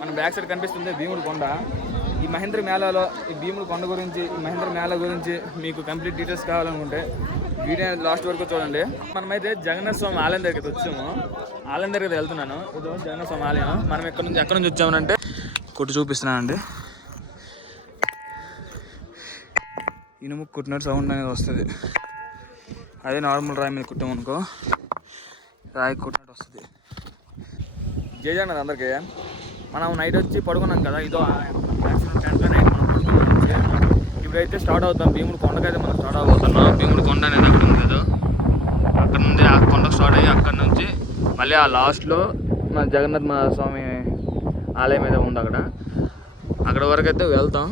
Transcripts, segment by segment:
మన back side కనిపిస్తుంది భీముడు కొండ. ఈ మహేంద్ర మేళాలో ఈ భీముడు కొండ గురించి, ఈ మహేంద్ర మేళా గురించి మీకు కంప్లీట్ డీటెయిల్స్ కావాలనుకుంటే వీడియో లాస్ట్ వరకు చూడండి. మనమైతే జగన్నాథ స్వామి ఆలయం దగ్గరికి వచ్చాము. ఆలయం దగ్గర వెళ్తున్నాను. ఇది జగన్నాథ స్వామి ఆలయం. మనం ఎక్కడి నుంచి వచ్చామనంటే కొట్టు చూపిస్తున్నానండి. ఇనుము కుట్టినట్టు సౌండ్ అనేది వస్తుంది. అదే నార్మల్ రాయి మీద కుట్టామనుకో రాయి కుట్టినట్టు వస్తుంది. జై జగన్నాథ్ అందరికీ. మనం నైట్ వచ్చి పడుకున్నాం కదా, ఇదో 10 నైట్ మనం పడుకున్నాం. ఇప్పుడైతే స్టార్ట్ అవుతాం. భీముడు కొండకైతే మనం స్టార్ట్ అవబోతున్నాం. భీముడు కొండ అనేది అక్కడ ఉంది కదా, అక్కడ నుండి ఆ కొండ స్టార్ట్ అయ్యి అక్కడ నుంచి మళ్ళీ ఆ లాస్ట్లో మన జగన్నాథ స్వామి ఆలయం అయితే ఉంది. అక్కడ వరకు అయితే వెళ్తాం.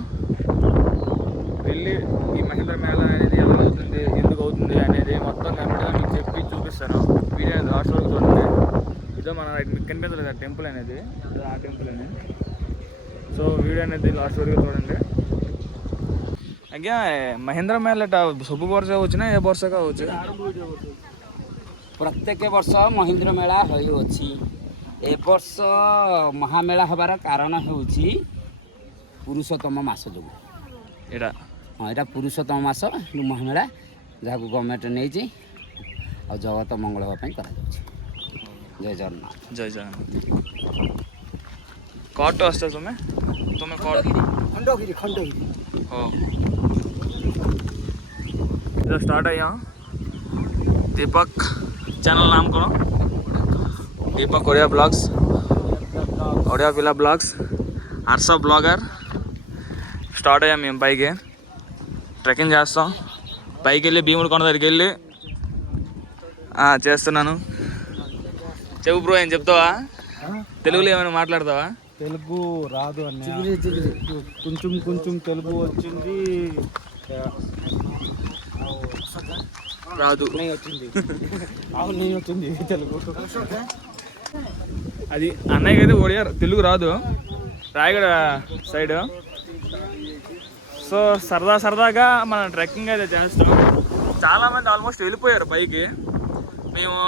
వెళ్ళి ఈ మహేంద్ర మేళ అనేది ఎలా అవుతుంది, ఎందుకు అవుతుంది అనేది మొత్తం కంప్లీట్గా మీకు చెప్పి చూపిస్తాను. వీడియో అనేది లాస్ట్ వరకు చూడండి. ఇదో మన మీకు కనిపించలేదు ఆ టెంపుల్ అనేది, ఆ టెంపుల్ అనేది. సో వీడియో అనేది లాస్ట్ వరకు చూడండి. ଆଜ୍ଞା ମହେନ୍ଦ୍ର ମେଳାଟା ସବୁ ବର୍ଷ ହେଉଛି ନା ଏ ବର୍ଷ କା ହେଉଛି? ପ୍ରତ୍ୟେକ ବର୍ଷ ମହେନ୍ଦ୍ର ମେଳା ହୋଇଅଛି। ଏ ବର୍ଷ ମହାମେଳା ହେବାର କାରଣ ହେଉଛି ପୁରୁଷୋତ୍ତମ ମାସ ଯୋଗୁଁ। ଏଇଟା ହଁ, ଏଇଟା ପୁରୁଷୋତ୍ତମ ମାସ ମହାମେଳା, ଯାହାକୁ ଗଭର୍ଣ୍ଣମେଣ୍ଟ ନେଇଛି ଆଉ ଜଗତ ମଙ୍ଗଳ ହେବା ପାଇଁ କରାଯାଉଛି। ଜୟ ଜଗନ୍ନାଥ। ଜୟ ଜଗନ୍ନାଥ। କଟ ଆସିଛ ତୁମେ ଖଣ୍ଡଗିରି। हो इधर स्टार्ट है यहाँ। दीपक चैनल नाम करो, दीपक ओडिया ब्लॉग्स, ओडिया पिला ब्लॉग्स, हर्ष ब्लॉगर. స్టార్ట్ అయ్యాం మేము పైకి. ట్రెక్కింగ్ చేస్తాం. పైకి వెళ్ళి భీముడు కొండ దగ్గరికి వెళ్ళి చేస్తున్నాను. చెప్పు బ్రో, ఏం చెప్తావా? తెలుగులో ఏమైనా మాట్లాడతావా? తెలుగు రాదు అన్న, కొంచెం కొంచెం తెలుగు వచ్చింది, రాదు వచ్చింది తెలుగు. అది అన్నయ్యకి అయితే ఒడియా తెలుగు రాదు, రాయగడ సైడ్. సో సరదాగా మన ట్రెక్కింగ్ అయితే చేస్తాం. చాలామంది ఆల్మోస్ట్ వెళ్ళిపోయారు పైకి. మేము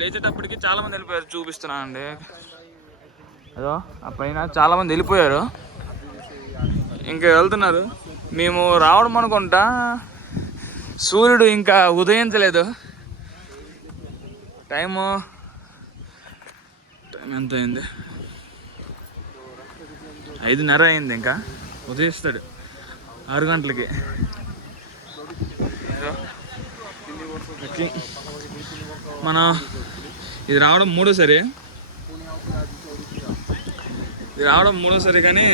లేచేటప్పటికి చాలామంది వెళ్ళిపోయారు. చూపిస్తున్నాను అండి, అదో ఆ పైన చాలామంది వెళ్ళిపోయారు, ఇంకా వెళ్తున్నారు. మేము రావడం అనుకుంటా సూర్యుడు ఇంకా ఉదయించలేదు. టైం ఎంత అయింది? 5:30 అయింది. ఇంకా ఉదయిస్తాడు 6 గంటలకి. మన ఇది రావడం మూడోసారి కానీ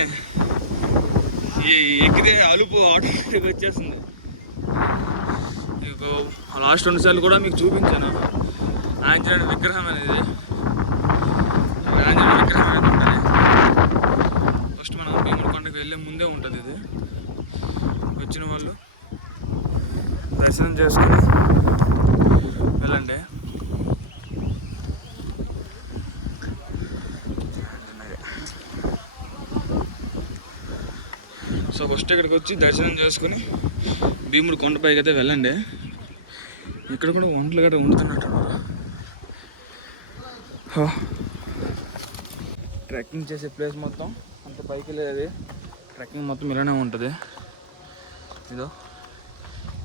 ఈ ఎక్కితే అలుపు ఆటోమేటిక్గా వచ్చేస్తుంది. లాస్ట్ 2 సార్లు కూడా మీకు చూపించాను ఆంజనేయుడి విగ్రహం అనేది. ఆంజనేయుడి విగ్రహం అనేది ఉంటుంది. ఫస్ట్ మనం భీముడి కొండకి వెళ్ళే ముందే ఉంటుంది ఇది. వచ్చిన వాళ్ళు దర్శనం చేసుకొని వెళ్ళండి. సో ఫస్ట్ ఇక్కడికి వచ్చి దర్శనం చేసుకుని భీముడు కొండపైకి అయితే వెళ్ళండి. ఇక్కడ కూడా వంటలు గట్రా వండుతున్నట్టున్నారు. ట్రెక్కింగ్ చేసే ప్లేస్ మొత్తం అంత పైకి లేదు. ట్రెక్కింగ్ మొత్తం ఇలానే ఉంటుంది. ఇదో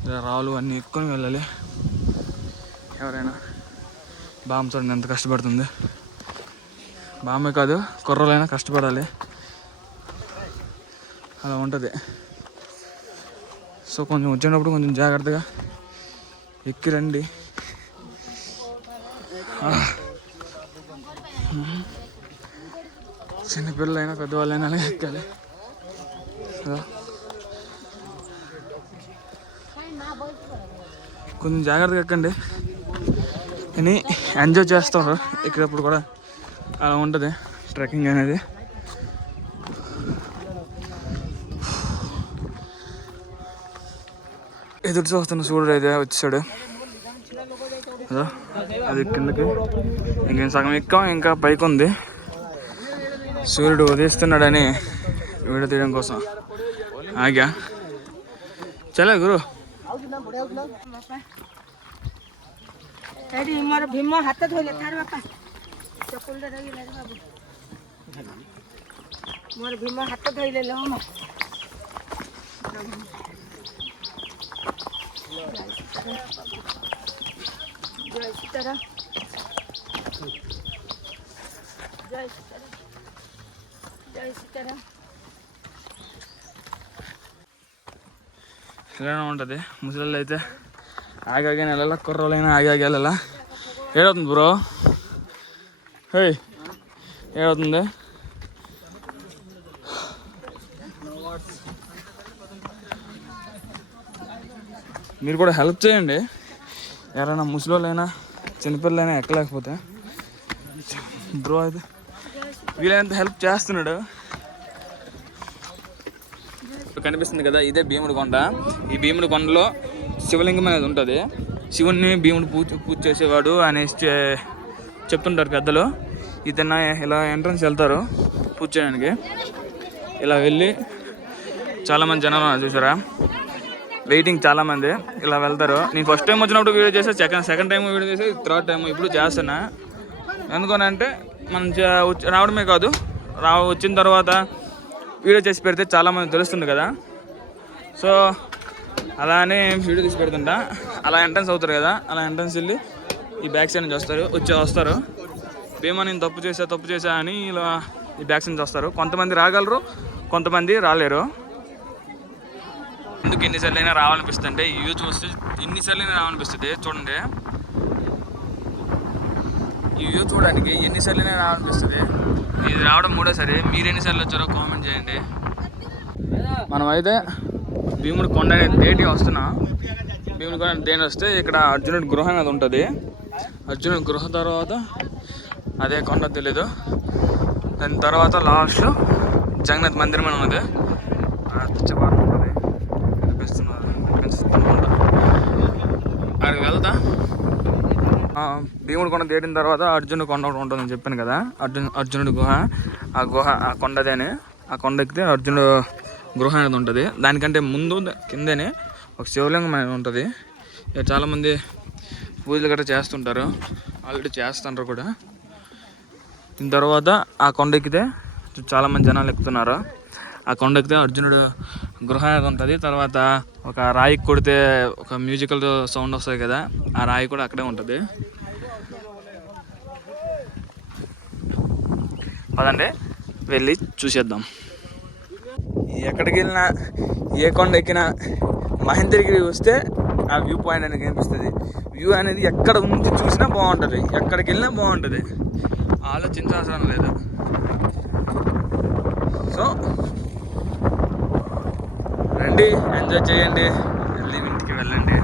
ఇలా రాళ్ళు అన్నీ ఎక్కుని వెళ్ళాలి. ఎవరైనా బామ్మ చూడండి ఎంత కష్టపడుతుంది. బామ్మే కాదు, కుర్రలైనా కష్టపడాలి, అలా ఉంటుంది. సో కొంచెం వచ్చేటప్పుడు కొంచెం జాగ్రత్తగా ఎక్కి రండి. చిన్నపిల్లలైనా పెద్దవాళ్ళైనా అలా ఎక్కాలి. కొంచెం జాగ్రత్తగా ఎక్కండి అని ఎంజాయ్ చేస్తారు. ఎక్కేటప్పుడు కూడా అలా ఉంటుంది ట్రెక్కింగ్ అనేది. ఎదురు చూస్తున్న సూర్యుడు అయితే వచ్చాడు. అది కిందకి ఇంకేం సగం ఎక్కాం, ఇంకా పైకి ఉంది. సూర్యుడు ఉదయిస్తున్నాడని వీడియో తీయడం కోసం ఆగా. చలో గురు. भीम हाथ धोले तार बापा चकुल बाबू मोर भीम हाथ धोइले लो म जय सीताराम जय सीताराम जय सीताराम ఇలానే ఉంటుంది. ముసలిళ్ళు అయితే ఆగాగే నెలల కుర్రోళ్ళైనా ఆగాగే వెళ్ళాల. ఏడవుతుంది బ్రో? హే ఏడవుతుంది? మీరు కూడా హెల్ప్ చేయండి. ఎవరైనా ముసలిళ్ళైనా చిన్నపిల్లలైనా ఎక్కలేకపోతే. బ్రో అయితే వీలైనంత హెల్ప్ చేస్తున్నాడు. కనిపిస్తుంది కదా, ఇదే భీముడి కొండ. ఈ భీముడి కొండలో శివలింగం అనేది ఉంటుంది. శివుణ్ణి భీముడు పూజ చేసేవాడు అనేసి చెప్తుంటారు పెద్దలు. ఇతను ఇలా ఎంట్రన్స్ వెళ్తారు పూజ చేయడానికి. ఇలా వెళ్ళి చాలామంది జనాలు చూసారా, వెయిటింగ్ చాలామంది ఇలా వెళ్తారు. నేను ఫస్ట్ టైం వచ్చినప్పుడు వీడియో చేసా, సెకండ్ టైం వీడియో చేసి, థర్డ్ టైం ఇప్పుడు చేస్తున్నా. ఎందుకనంటే మనం రావడమే కాదు, వచ్చిన తర్వాత వీడియో చేసి పెడితే చాలామంది తెలుస్తుంది కదా. సో అలానే వీడియో తీసి పెడుతుంటా. అలా ఎంట్రన్స్ అవుతారు కదా, అలా ఎంట్రన్స్ వెళ్ళి ఈ బ్యాక్ సైడ్ నుంచి వస్తారు. భీమా నేను తప్పు చేశా అని ఇలా ఈ బ్యాక్ సైడ్ నుంచి వస్తారు. కొంతమంది రాగలరు, కొంతమంది రాలేరు. ఎందుకు ఎన్నిసార్లు అయినా రావాలనిపిస్తుంది అంటే, ఈ వ్యూ చూస్తే ఎన్నిసార్లు అయినా రావాలనిపిస్తుంది. చూడండి, ఈ వ్యూ చూడడానికి ఎన్నిసార్లు అయినా రావాలనిపిస్తుంది. ఇది రావడం మూడోసారి. మీరు ఎన్నిసార్లు వచ్చారో కామెంట్ చేయండి. మనమైతే భీముడి కొండ అనేది దేటి వస్తున్నాం. భీముడి కొండ దేని వస్తే ఇక్కడ అర్జునుడి గృహ అనేది ఉంటుంది. అర్జునుడి గృహ తర్వాత అదే కొండ తెలీదు. దాని తర్వాత లాస్ట్ జగన్నాథ్ మందిరం అని ఉన్నది. ఉంటుంది అక్కడికి వెళ్తా. భీముడి కొండ దేటిన తర్వాత అర్జునుడి కొండ ఒకటి ఉంటుందని చెప్పాను కదా, అర్జునుడి గుహ. ఆ కొండదేనే. ఆ కొండ ఎక్కితే అర్జునుడు గృహ అనేది ఉంటుంది. దానికంటే ముందు కిందనే ఒక శివలింగం అనేది ఉంటుంది. చాలామంది పూజలు గట్రా చేస్తుంటారు, ఆల్రెడీ చేస్తుంటారు కూడా. దీని తర్వాత ఆ కొండ ఎక్కితే చాలామంది జనాలు ఎక్కుతున్నారు. ఆ కొండ ఎక్కితే అర్జునుడు గృహ అనేది ఉంటుంది. తర్వాత ఒక రాయి కొడితే ఒక మ్యూజికల్ సౌండ్ వస్తుంది కదా, ఆ రాయి కూడా అక్కడే ఉంటుంది. పదండి వెళ్ళి చూసేద్దాం. ఎక్కడికి వెళ్ళినా, ఏ కొండ ఎక్కినా మహేంద్రగిరి వస్తే ఆ వ్యూ పాయింట్ అనేది కనిపిస్తుంది. వ్యూ అనేది ఎక్కడ నుంచి చూసినా బాగుంటుంది, ఎక్కడికి వెళ్ళినా బాగుంటుంది, ఆలోచించాల్సిన లేదు. సో రండి, ఎంజాయ్ చేయండి, వెళ్ళి ఇంటికి వెళ్ళండి.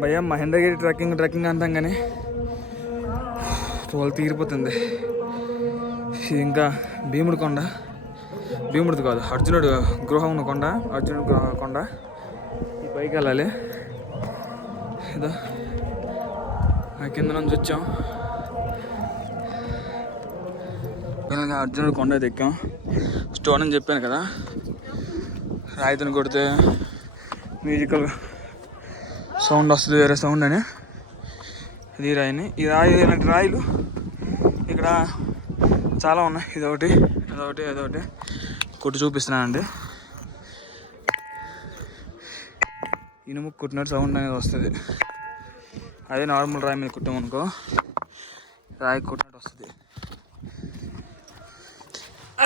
భయ్యా మహేంద్రగిరి ట్రెక్కింగ్ అంటాం కానీ తోలు తీరిపోతుంది. ఇది ఇంకా భీముడి కొండ, భీముడిది కాదు, అర్జునుడు గృహం ఉన్న కొండ, అర్జునుడు గృహ కొండ. ఈ పైకి వెళ్ళాలి. ఏదో ఆ కింద నుంచి వచ్చాం. అర్జునుడు కొండ ఎక్కాం. స్టోన్ అని చెప్పాను కదా, రాయితోని కొడితే మ్యూజికల్ సౌండ్ వస్తుంది, వేరే సౌండ్ అని. ఇది రాయిని, ఈ రాయి ఇలాంటి రాయిలు ఇక్కడ చాలా ఉన్నాయి. ఇదొకటి కొట్టి చూపిస్తున్నానండి. ఇనుము కుట్టినట్టు సౌండ్ అనేది వస్తుంది. అదే నార్మల్ రాయి మీద కుట్టామనుకో, రాయి కుట్టినట్టు వస్తుంది.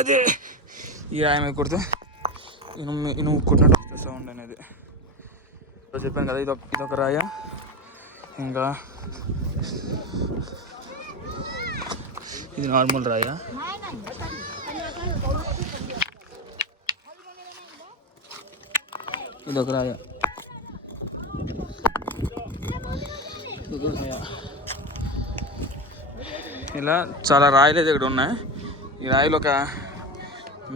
అదే ఈ రాయి మీద కుడితే ఇనుము కుట్టినట్టు వస్తుంది సౌండ్ అనేది. చెప్పాను కదా, ఇదొక రాయ. ఇంకా ఇది నార్మల్ రాయ. ఇదొక రాయ. ఇలా చాలా రాయలు అయితే ఇక్కడ ఉన్నాయి. ఈ రాయిలు ఒక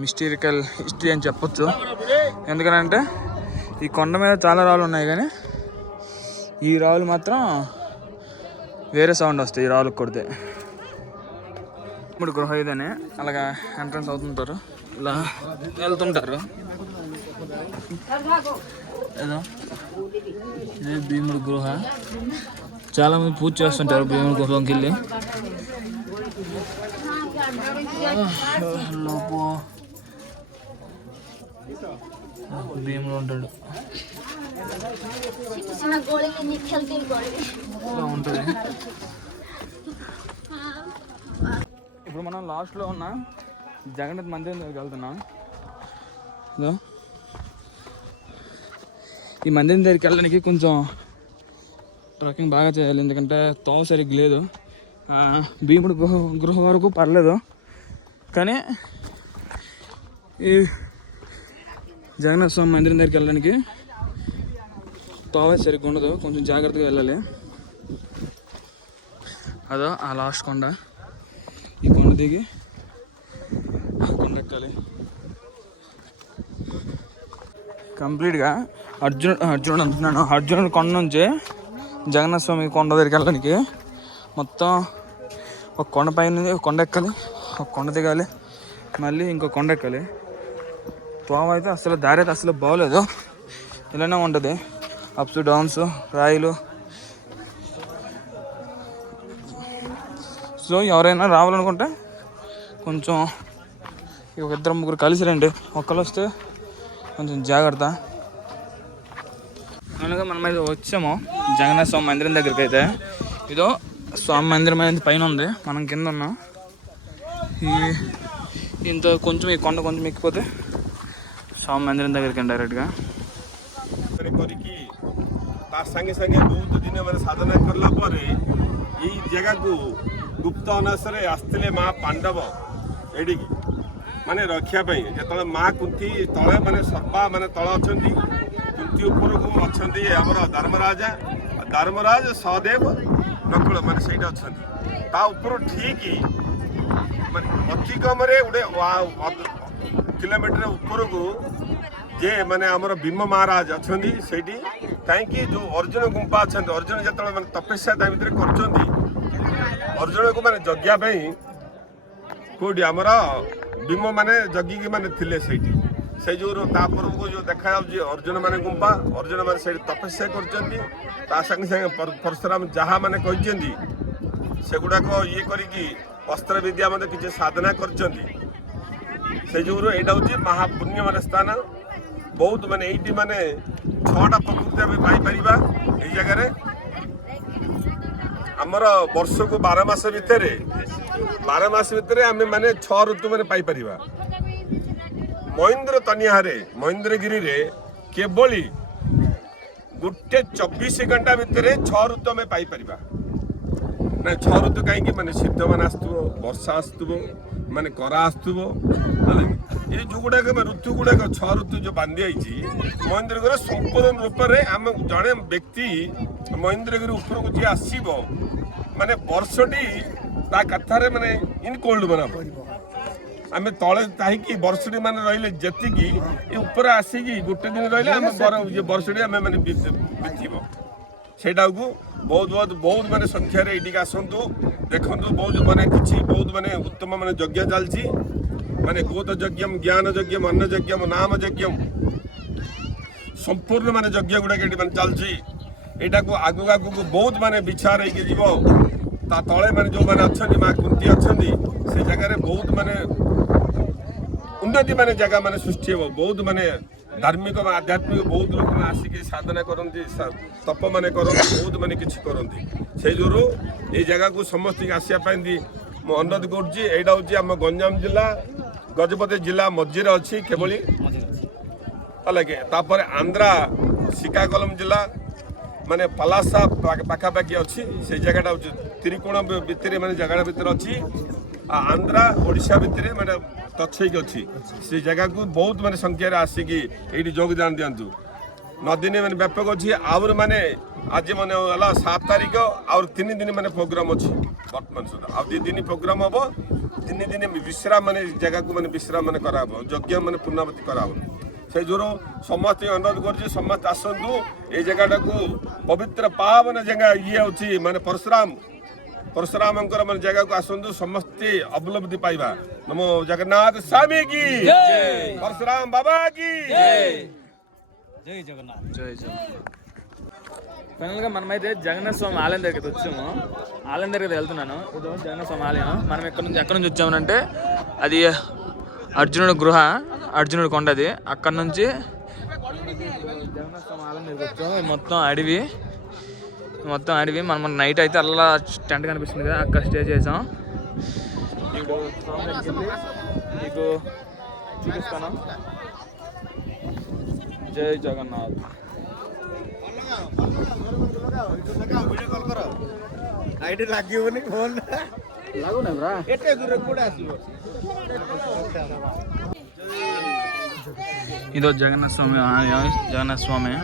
మిస్టీరికల్ హిస్టరీ అని చెప్పొచ్చు. ఎందుకనంటే ఈ కొండ మీద చాలా రాళ్ళు ఉన్నాయి, కానీ ఈ రాళ్ళు మాత్రం వేరే సౌండ్ వస్తాయి ఈ రాళ్ళకి కొడితే. ఇప్పుడు గృహ ఇదనే అలాగా ఎంట్రన్స్ అవుతుంటారు, ఇలా వెళ్తుంటారు. ఏదో ఇదే భీముడి గృహ. చాలామంది పూజ చేస్తుంటారు భీముడి గృహంకి వెళ్ళి. లోపు భీముడు ఉంటాడు, ఇలా ఉంటుంది. ఇప్పుడు మనం లాస్ట్లో ఉన్న జగన్నాథ్ మందిరం దగ్గరికి వెళ్తున్నాం. ఇదో ఈ మందిరం దగ్గరికి వెళ్ళడానికి కొంచెం ట్రెక్కింగ్ బాగా చేయాలి, ఎందుకంటే తోవ సరిగ్గా లేదు. భీముడు గృహ వరకు పర్లేదు, కానీ ఈ జగన్నాథ స్వామి మందిరం దగ్గరికి వెళ్ళడానికి తోవ సరిగ్గా ఉండదు, కొంచెం జాగ్రత్తగా వెళ్ళాలి. అదో ఆ లాస్ట్ కొండ, ఈ కొండ దిగి ఆ కొండ ఎక్కాలి. కంప్లీట్గా అర్జునుడు అంటున్నాను, అర్జునుడు కొండ నుంచి జగన్నాథ స్వామి కొండ దగ్గరికి వెళ్ళడానికి మొత్తం ఒక కొండ పైన ఒక కొండ ఎక్కాలి, ఒక కొండ దిగాలి, మళ్ళీ ఇంకో కొండ ఎక్కాలి. తోవ అయితే అసలు దారి అయితే అసలు బాగోలేదు, ఇలానే ఉంటుంది, అప్స్ డౌన్స్, రాయిలు. సో ఎవరైనా రావాలనుకుంటే కొంచెం ఒక ఇద్దరు ముగ్గురు కలిసి రండి, ఒక్కరు వస్తే కొంచెం జాగ్రత్త. అలాగే మనం అయితే వచ్చాము జగన్నాథ స్వామి మందిరం దగ్గరికి. అయితే ఇదో స్వామి మందిరం అనేది పైన ఉంది, మనం కింద ఉన్నాం. ఇంత కొంచెం ఈ కొండ కొంచెం ఎక్కిపోతే స్వామి మందిరం దగ్గరికి డైరెక్ట్గా. তার সঙ্গে সঙ্গে বহুত দিনে মানে সাধনা করলা পরে এই জায়গাକୁ গুপ্ত অনাସରେ ଆସିଥିଲେ ମା ପାଣ୍ଡବ ଏଠିକି ମାନେ ରଖିବା ପାଇଁ। ଯେତେବେଳେ ମା କୁନ୍ତି ତଳେ ମାନେ ସର୍ବା ମାନେ ତଳେ ଅଛନ୍ତି, କୁନ୍ତି ଉପରକୁ ଅଛନ୍ତି ଆମର ଧର୍ମରାଜ ସହଦେବ ନକୁଳ ମାନେ ସେଇଟା ଅଛନ୍ତି। ତା ଉପରୁ ଠିକ ମାନେ ଅତି କମରେ ଗୋଟେ କିଲୋମିଟର ଉପରକୁ ଯେ ମାନେ ଆମର ଭୀମ ମହାରାଜ ଅଛନ୍ତି ସେଇଠି। କାହିଁକି ଯେଉଁ ଅର୍ଜୁନ ଗୁମ୍ଫା ଅଛନ୍ତି, ଅର୍ଜୁନ ଯେତେବେଳେ ମାନେ ତପସ୍ୟା ତା ଭିତରେ କରୁଛନ୍ତି, ଅର୍ଜୁନକୁ ମାନେ ଜଗିବା ପାଇଁ କୋଉଠି ଆମର ଭୀମ ମାନେ ଜଗିକି ମାନେ ଥିଲେ ସେଇଠି। ସେଇ ଯୋଗୁଁ ତା ପୂର୍ବକୁ ଯେଉଁ ଦେଖାଯାଉଛି ଅର୍ଜୁନ ମାନେ ଗୁମ୍ଫା, ଅର୍ଜୁନ ମାନେ ସେଇଠି ତପସ୍ୟା କରୁଛନ୍ତି। ତା ସାଙ୍ଗେ ସାଙ୍ଗେ ପରଶୁରାମ ଯାହା ମାନେ କହିଛନ୍ତି ସେଗୁଡ଼ାକ ଇଏ କରିକି ଅସ୍ତ୍ର ବିଦ୍ୟା ମଧ୍ୟ କିଛି ସାଧନା କରିଛନ୍ତି। ସେଇ ଯୋଗୁଁ ଏଇଟା ହେଉଛି ମହାପୁଣ୍ୟ ମାନେ ସ୍ଥାନ। ବହୁତ ମାନେ ଏଇଠି ମାନେ 6ଟା ପ୍ରକୃତି ଆମେ ପାଇପାରିବା ଏଇ ଜାଗାରେ। ଆମର ବର୍ଷକୁ 12 ମାସ ଭିତରେ ଆମେ ମାନେ 6 ଋତୁ ମାନେ ପାଇପାରିବା। ମହେନ୍ଦ୍ର ତନିହାରେ ମହେନ୍ଦ୍ରଗିରିରେ କେବଳି ଗୋଟେ 24 ଘଣ୍ଟା ଭିତରେ 6 ଋତୁ ଆମେ ପାଇପାରିବା। ନା 6 ଋତୁ କାହିଁକି ମାନେ ଶୀତ ମାନେ ଆସୁଥିବ, ବର୍ଷା ଆସୁଥିବ, ମାନେ ଖରା ଆସୁଥିବ, ହେଲା କି ଏଇ ଯୋଉ ଗୁଡାକ ଋତୁ ଗୁଡାକ 6 ଋତୁ ଯୋଉ ବାନ୍ଧି ଯାଇଛି ମହେନ୍ଦ୍ରଗିରି ସମ୍ପୂର୍ଣ୍ଣ ରୂପରେ ଆମେ ଜଣେ ବ୍ୟକ୍ତି ମହେନ୍ଦ୍ରଗିରି ଉପରକୁ ଯିଏ ଆସିବ ମାନେ ବର୍ଷଟି ତା କଥାରେ ମାନେ ଇନକୋଲ୍ଡ ମାନେ ଆମେ ତଳେ ଥାଇକି ବର୍ଷଟି ମାନେ ରହିଲେ ଯେତିକି ଏ ଉପରେ ଆସିକି ଗୋଟେ ଦିନ ରହିଲେ ଆମେ ବର୍ଷଟି ଆମେ ମାନେ ବିତିବ। ସେଇଟାକୁ ବହୁତ ମାନେ ସଂଖ୍ୟାରେ ଏଇଠିକି ଆସନ୍ତୁ, ଦେଖନ୍ତୁ। ବହୁତ ମାନେ କିଛି ବହୁତ ମାନେ ଉତ୍ତମ ମାନେ ଯଜ୍ଞ ଚାଲିଛି, ମାନେ ଗୋତ ଯଜ୍ଞମ, ଜ୍ଞାନ ଯଜ୍ଞମ, ଅନ୍ନ ଯଜ୍ଞମ, ନାମ ଯଜ୍ଞମ, ସମ୍ପୂର୍ଣ୍ଣ ମାନେ ଯଜ୍ଞ ଗୁଡାକ ଏଠି ମାନେ ଚାଲିଛି। ଏଇଟାକୁ ଆଗକୁ ବହୁତ ମାନେ ବିଚାର ହେଇକି ଯିବ। ତା ତଳେ ମାନେ ଯୋଉମାନେ ଅଛନ୍ତି ମା କୁନ୍ତି ଅଛନ୍ତି, ସେ ଜାଗାରେ ବହୁତ ମାନେ ଉନ୍ନତି ମାନେ ଜାଗା ମାନେ ସୃଷ୍ଟି ହେବ। ବହୁତ ମାନେ ଧାର୍ମିକ ବା ଆଧ୍ୟାତ୍ମିକ ବହୁତ ଲୋକମାନେ ଆସିକି ସାଧନା କରନ୍ତି, ତପ ମାନେ କରନ୍ତି, ବହୁତ ମାନେ କିଛି କରନ୍ତି। ସେଇ ଯୋଗୁଁ ଏଇ ଜାଗାକୁ ସମସ୍ତଙ୍କୁ ଆସିବା ପାଇଁ ମୁଁ ଅନୁରୋଧ କରୁଛି। ଏଇଟା ହେଉଛି ଆମ ଗଞ୍ଜାମ ଜିଲ୍ଲା, ଗଜପତି ଜିଲ୍ଲା ମଝିରେ ଅଛି କେବଳି, ହେଲା କି। ତାପରେ ଆନ୍ଧ୍ରା ଶ୍ରୀକାକୁଲମ ଜିଲ୍ଲା ମାନେ ପଲାସା ପାଖାପାଖି ଅଛି। ସେଇ ଜାଗାଟା ହେଉଛି ତ୍ରିକୋଣ ଭିତରେ ମାନେ ଜାଗାଟା ଭିତରେ ଅଛି। ଆନ୍ଧ୍ରା ଓଡ଼ିଶା ଭିତରେ ମାନେ ଟଚ୍ ହେଇକି ଅଛି। ସେ ଜାଗାକୁ ବହୁତ ମାନେ ସଂଖ୍ୟାରେ ଆସିକି ଏଇଠି ଯୋଗଦାନ ଦିଅନ୍ତୁ। ନଦିନେ ମାନେ ବ୍ୟାପକ ଅଛି। ଆହୁରି ମାନେ ଆଜି ମାନେ ହେଲା 7 ତାରିଖ, ଆଉ 3 ଦିନ ମାନେ ପ୍ରୋଗ୍ରାମ ଅଛି ବର୍ତ୍ତମାନ ସୁଦ୍ଧା। ଆଉ 2 ଦିନ ପ୍ରୋଗ୍ରାମ ହବ, 3 ଦିନ ବିଶ୍ରାମ ମାନେ ଜାଗାକୁ ମାନେ ବିଶ୍ରାମ ମାନେ କରାହବ, ଯଜ୍ଞ ମାନେ ପୂର୍ଣ୍ଣାବତୀ କରାହବ। ସେଇ ଯୋଗୁଁ ସମସ୍ତେ ଅନୁରୋଧ କରୁଛି, ସମସ୍ତେ ଆସନ୍ତୁ ଏଇ ଜାଗାଟାକୁ। ପବିତ୍ର ପାବନ ଜାଗା ଇଏ ଅଛି ମାନେ ପରଶୁରାମଙ୍କର ମାନେ ଜାଗାକୁ ଆସନ୍ତୁ, ସମସ୍ତେ ଅବଲବ୍ଧି ପାଇବା। ନମୋ ଜଗନ୍ନାଥ ସ୍ୱାମୀ କି ଜୟ, ପରଶୁରାମ ବାବା କି ଜୟ, ଜୟ ଜଗନ୍ନାଥ, ଜୟ ଜଗନ୍ନାଥ। ఫైనల్గా మనమైతే జగన్నాథ స్వామి ఆలయం దగ్గరికి వచ్చాము. ఆలయం దగ్గరికి వెళ్తున్నాను. ఇది జగన్నాథ స్వామి ఆలయం. మనం ఎక్కడి నుంచి వచ్చామనంటే అది అర్జునుడి గృహ, అర్జునుడి కొండ. అది అక్కడ నుంచి జగన్నాథ స్వామి ఆలయం దగ్గరికి వచ్చాము. మొత్తం అడవి. మనం నైట్ అయితే అలా టెంట్ కనిపిస్తుంది కదా, అక్కడ స్టే చేసాం. ఇప్పుడు స్వామి దగ్గరికి వెళ్ళి మీకు చూపిస్తాను. జై జగన్నాథ్. ఇదో జగన్నాథ స్వామి ఆలయం. జగన్నాథ స్వామి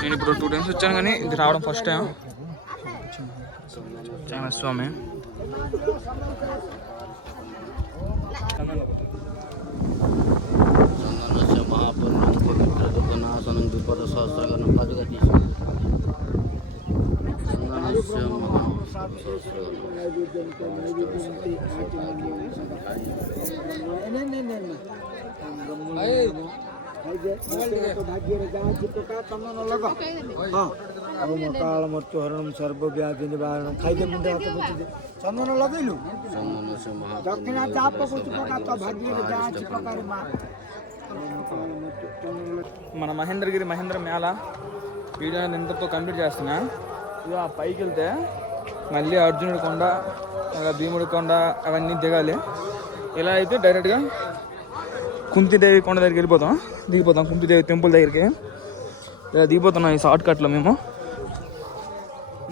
నేను ఇప్పుడు 2 times వచ్చాను, కానీ ఇది రావడం ఫస్ట్ టైం. జగన్నాథ స్వామి काल मृत्यु हरणम सर्वव्याधि निवारणम खाइदे मुंडे हाथ बुझिदे चंदन लगैलु दक्षिणा चाप कुछ पका तो भाग्य जा चिपकारे मा మన మహేంద్ర మేళ వీడియో ఇంతతో కంప్లీట్ చేస్తున్నా. ఇక ఆ పైకి వెళ్తే మళ్ళీ అర్జునుడి కొండ, భీముడి కొండ అవన్నీ దిగాలి. ఇలా అయితే డైరెక్ట్గా కుంతిదేవి కొండ దగ్గరికి దిగిపోతాం కుంతిదేవి టెంపుల్ దగ్గరికి. ఇలా దిగిపోతున్నాం ఈ షార్ట్ కట్లో మేము.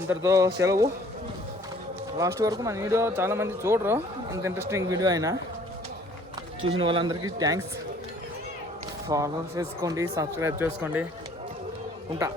ఇంతటితో సెలవు. లాస్ట్ వరకు మన వీడియో చాలామంది చూడరు, ఇంత ఇంట్రెస్టింగ్ వీడియో అయినా. చూసిన వాళ్ళందరికీ థ్యాంక్స్. ఫాలో చేసుకోండి, సబ్స్క్రైబ్ చేసుకోండి. ఉంటా.